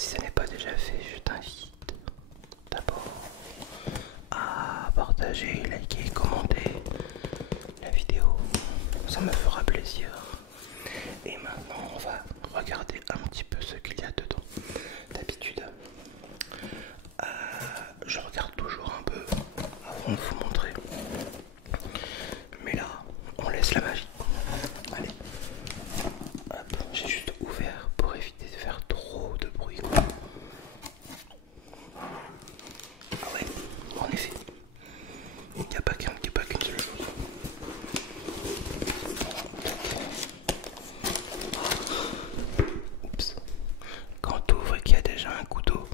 Si ça n'est pas déjà fait, je t'invite d'abord à partager, liker, commenter la vidéo. Ça me fera plaisir. Et maintenant, on va regarder un petit peu ce qu'il y a dedans. D'habitude, je regarde toujours un peu avant de vous montrer. Mais là, on laisse la magie. Allez, hop, j'ai juste ouvert pour éviter de faire trop de bruit. Ah ouais, en effet, il n'y a pas qu'une seule chose. Oups. Quand t'ouvres et qu'il y a déjà un couteau,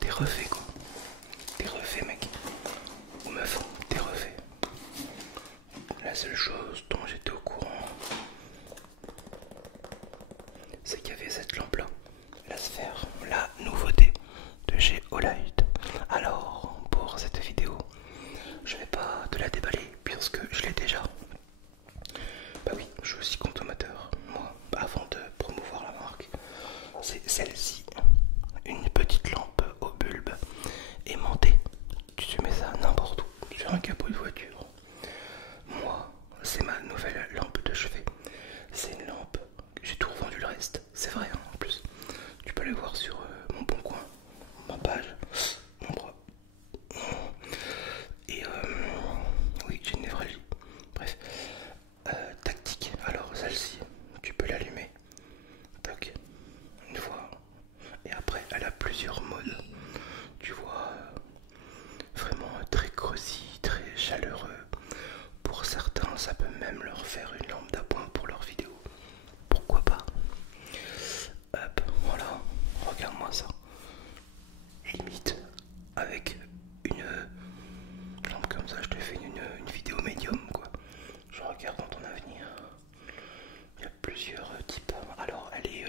t'es refait quoi. T'es refait mec. Ou meuf, t'es refait. La seule chose dont j'étais au courant, c'est qu'il y avait cette lampe là, la sphère, la nouveauté de chez Olight. Alors pour cette vidéo, je vais pas te la déballer puisque je l'ai déjà. Bah oui, je suis aussi consommateur. Moi, avant de promouvoir la marque, c'est celle-ci, une petite lampe au bulbe aimantée. Tu mets ça n'importe où, sur un capot de voiture. Moi, c'est ma nouvelle lampe de chevet. C'est une lampe, j'ai tout revendu le reste, c'est vrai hein, en plus. Tu peux aller voir sur mon bon coin, ma page, mon bras. Et oui, j'ai une névralgie. Bref, tactique. Alors celle-ci, tu peux l'allumer. Toc, une fois. Et après, elle a plusieurs modes. Tu vois, vraiment très cosy, très chaleureux. Pour certains, ça peut même leur faire une lampe d'appoint pour leurs vidéos. Pourquoi pas? Hop, voilà, regarde-moi ça. Limite, avec une lampe comme ça, je te fais une vidéo médium quoi. Je regarde dans ton avenir. Il y a plusieurs types. Alors, elle est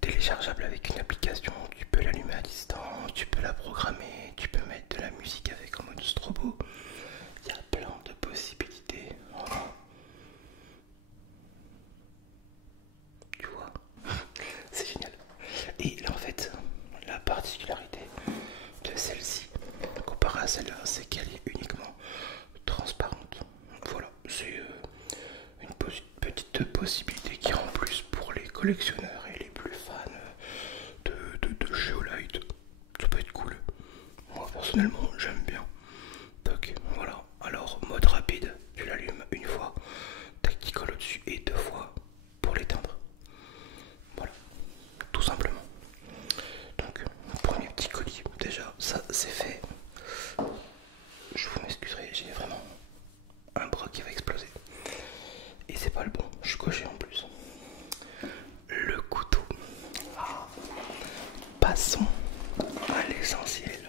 téléchargeable avec une application. Tu peux l'allumer à distance, tu peux la programmer, tu peux mettre de la musique avec en mode strobo. Il y a plein de possibilités. Voilà. Tu vois, c'est génial. Et là, en fait, la particularité de celle-ci, comparée à celle-là, c'est qu'elle est uniquement transparente. Voilà, c'est une petite possibilité qui est en plus pour les collectionneurs et les plus fans de Geolight. Ça peut être cool. Moi, personnellement, j'aime bien. Donc, voilà. Alors, mode rapide, tu l'allumes une fois, tactical au-dessus et deux fois pour l'éteindre. Voilà, tout simplement. Donc, premier petit colis, déjà, ça c'est fait. Je vous m'excuserai, j'ai vraiment un bras qui va exploser. Et c'est pas le bon, je suis coché en plus. Le couteau. Ah. Passons à l'essentiel.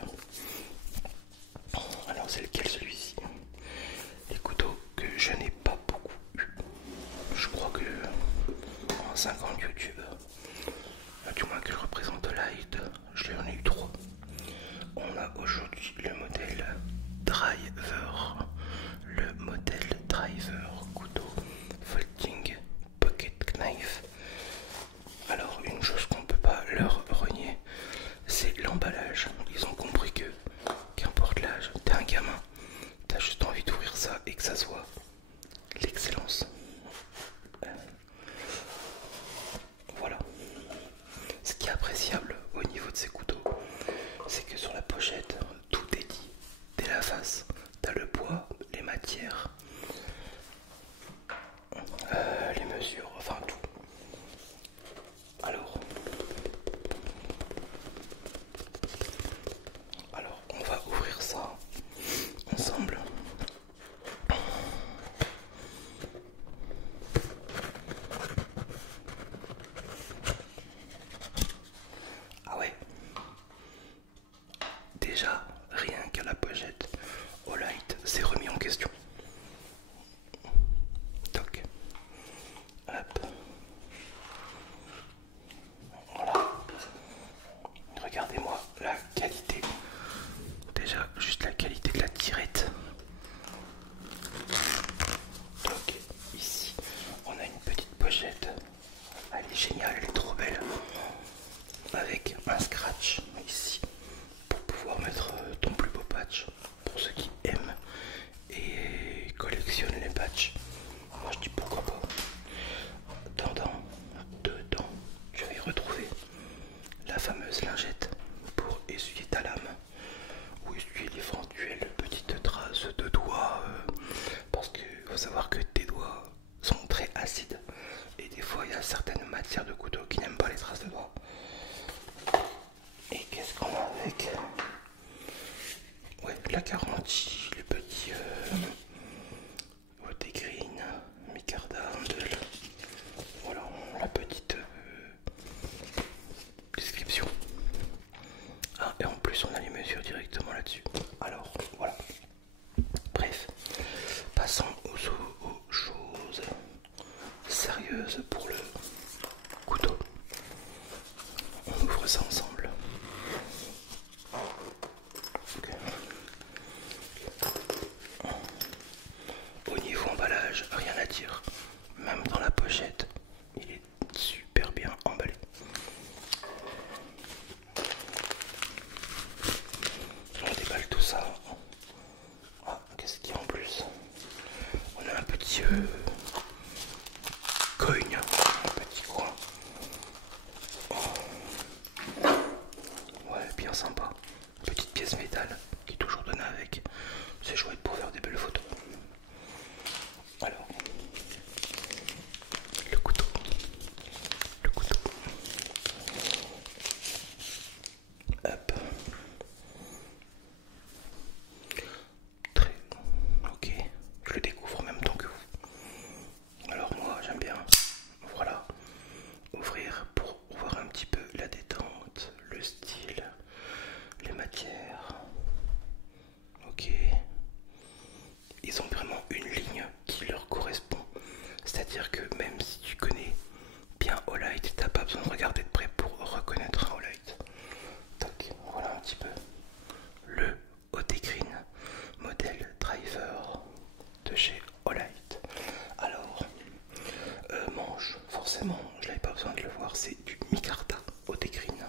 du micarta au dégrine.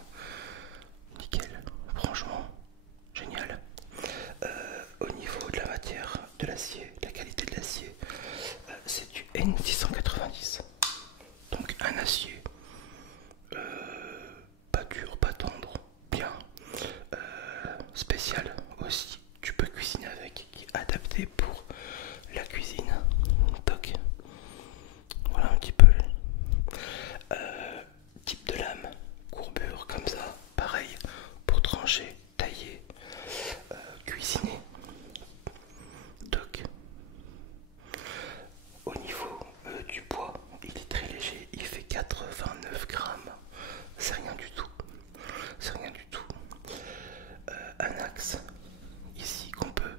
Nickel, franchement, génial. Au niveau de la matière, de l'acier, de la qualité de l'acier, c'est du N690. Donc un acier pas dur, pas tendre, bien. Spécial aussi, tu peux cuisiner avec, qui est adapté pour la cuisine. Toc. Voilà un petit peu. Type de lame, courbure comme ça, pareil, pour trancher, tailler, cuisiner. Toc. Au niveau du poids, il est très léger, il fait 89 grammes. C'est rien du tout. C'est rien du tout. Un axe ici qu'on peut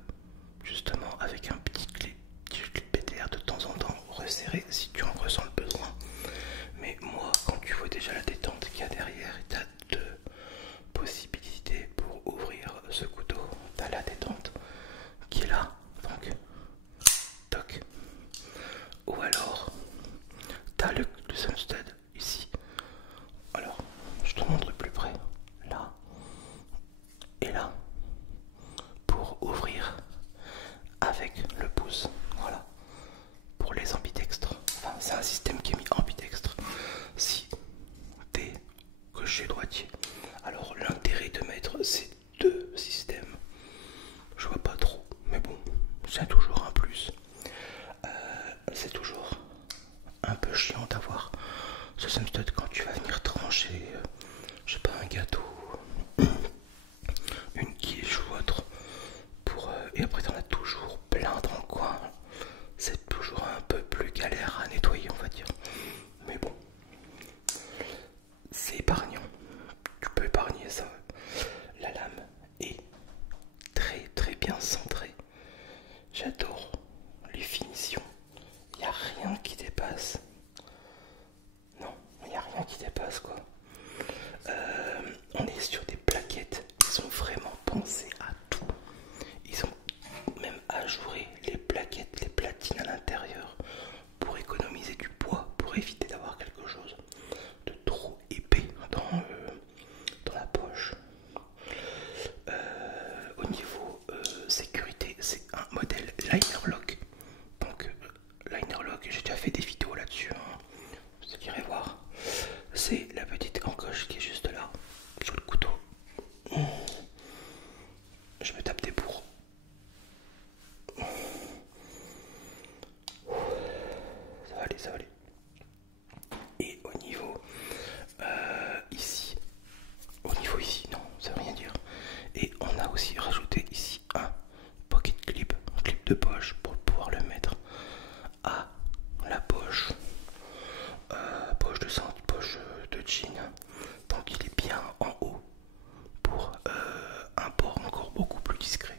justement avec un petit clip PTR de temps en temps resserrer si tu en ressens le besoin. Mais moi, quand tu vois déjà la détente qu'il y a derrière, tu as deux possibilités pour ouvrir ce couteau. Tu as la détente qui est là, donc toc. Ou alors tu as le Sunstead ici. Alors, je te montre plus près. Là et là. Pour ouvrir avec le pouce. Voilà. Pour les ambidextres. Enfin, c'est un système qui est mis ambidextre. Si t'es gaucher droitier. Alors, l'intérêt de mettre ces deux systèmes, je vois pas trop. Mais bon, c'est toujours un plus. C'est toujours un peu chiant d'avoir ce Sunstead quand tu vas venir trancher, je sais pas, un gâteau, une quiche ou autre. Et après t'en as toujours plein dans le coin. C'est toujours un peu plus galère à nettoyer, on va dire. Mais bon, c'est épargnant. Tu peux épargner ça. La lame est très très bien centrée. J'adore les finitions. Il n'y a rien qui dépasse. Non, il n'y a rien qui dépasse quoi. On est sur des plaquettes. Ils ont vraiment pensé à tout. Ils ont même ajouré les plaquettes, les platines à l'intérieur pour économiser du poids, pour éviter d'avoir quelque chose de trop épais dans la poche. Au niveau sécurité, c'est un modèle liner lock. Donc liner lock, j'ai déjà fait des vidéos là-dessus. Hein. Vous irez voir. C'est la petite encoche qui est juste là, sur le couteau. Je me tape des bourres. Ça va aller, ça va aller. Et au niveau ici, non, ça veut rien dire. Et on a aussi rajouté ici un pocket clip, un clip de poche pour pouvoir le mettre à la poche, poche de sang, poche de jean. Donc il est bien en haut pour un port encore beaucoup plus discret.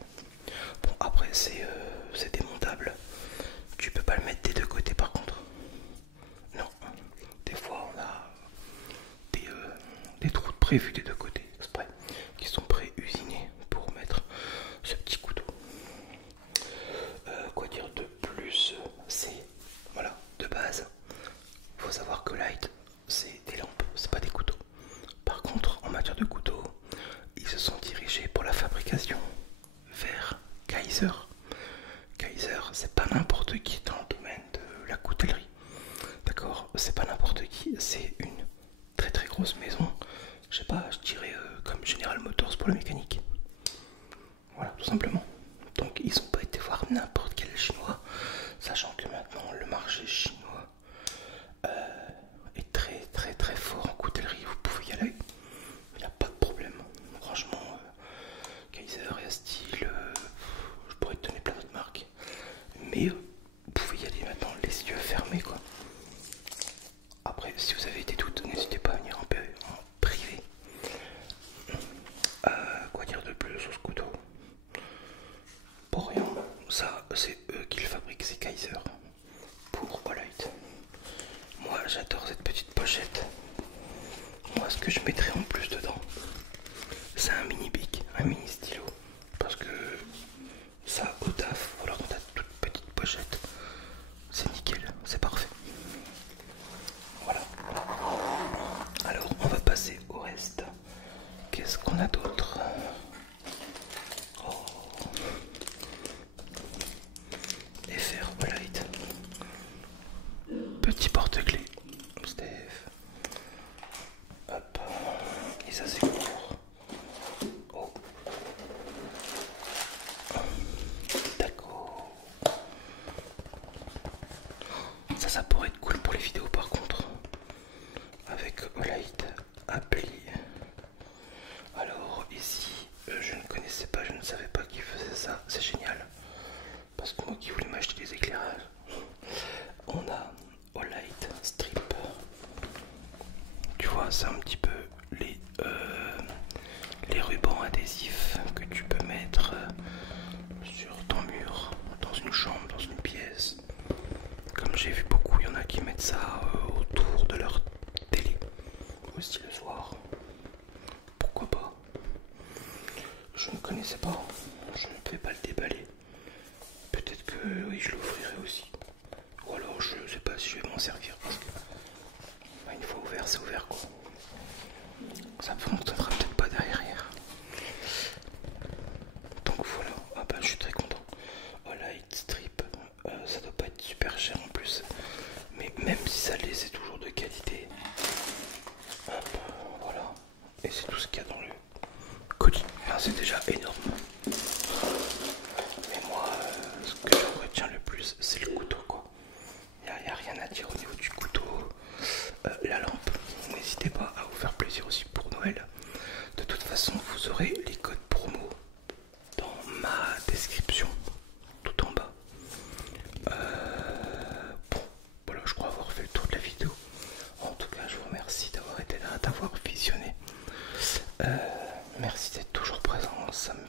Bon après c'est démontable. Tu peux pas le mettre des deux côtés par contre. Non. Des fois on a des trous de prévus des deux côtés exprès qui sont pré-usinés pour mettre ce petit couteau. Quoi dire de plus? C'est voilà, de base. Faut savoir que Light c'est des lampes, c'est pas des couteaux. Par contre en matière de couteaux, ils se sont dirigés pour la fabrication vers Kaiser. Kaiser, c'est pas n'importe qui dans le domaine de la coutellerie. D'accord, c'est pas n'importe qui, c'est une très très grosse maison. Je sais pas, je dirais comme General Motors pour la mécanique. Voilà, tout simplement. Donc ils ont pas été voir n'importe quel chinois, sachant que maintenant le marché chinois est très très très fort en coutellerie. Vous pouvez y aller, il n'y a pas de problème. Franchement, Kaiser, Steel, je pourrais te donner plein d'autres marques. Mais vous pouvez y aller maintenant les yeux fermés quoi. Après si vous avez des doutes, n'hésitez pas à venir en privé. Quoi dire de plus sur ce couteau? Pour rien, ça c'est eux qui le fabriquent, c'est Kaiser pour Olight. Moi j'adore cette petite pochette. Moi ce que je mettrais en plus dedans, c'est un mini bic, un mini stylo. Parce que ça au taf, ou alors dans ta toute petite pochette, c'est nickel, c'est parfait. Voilà. Alors qu'on a d'autre? Oh. FR Olight. Petit porte-clés. Steph. Hop. Et ça c'est court. Oh. D'accord. Ça pourrait être cool pour les vidéos par contre. Avec Olight appli. Alors ici, je ne connaissais pas, je ne savais pas qui faisait ça. C'est génial. Parce que moi qui voulais m'acheter des éclairages. On a Olight Strip. Tu vois, c'est un petit peu les rubans adhésifs que tu peux mettre sur ton mur, dans une chambre, dans une pièce. Comme j'ai vu beaucoup, il y en a qui mettent ça autour de leur télé, aussi le soir. Pourquoi pas? Je ne connaissais pas, je ne vais pas le déballer. Peut-être que oui, je l'offrirai aussi. Ou alors je sais pas si je vais m'en servir parce que une fois ouvert, c'est ouvert quoi. Ça ne fonctionnera peut-être pas derrière. Donc voilà, ah bah je suis très content. Olight Strip, ça doit pas être super cher en plus. Mais même si ça l'est, c'est toujours de qualité. Hop, voilà. Et c'est tout ce qu'il y a dans le colis. Enfin, c'est déjà énorme. Mais moi, ce que je retiens le plus, c'est le couteau quoi. Il n'y a rien à dire au niveau du couteau. La lampe, n'hésitez pas à vous faire plaisir aussi pour Noël. De toute façon, vous aurez les codes promo dans ma description, tout en bas. Bon, voilà, je crois avoir fait le tour de la vidéo. En tout cas, je vous remercie d'avoir été là, d'avoir visionné. Merci d'être toujours présent, ça me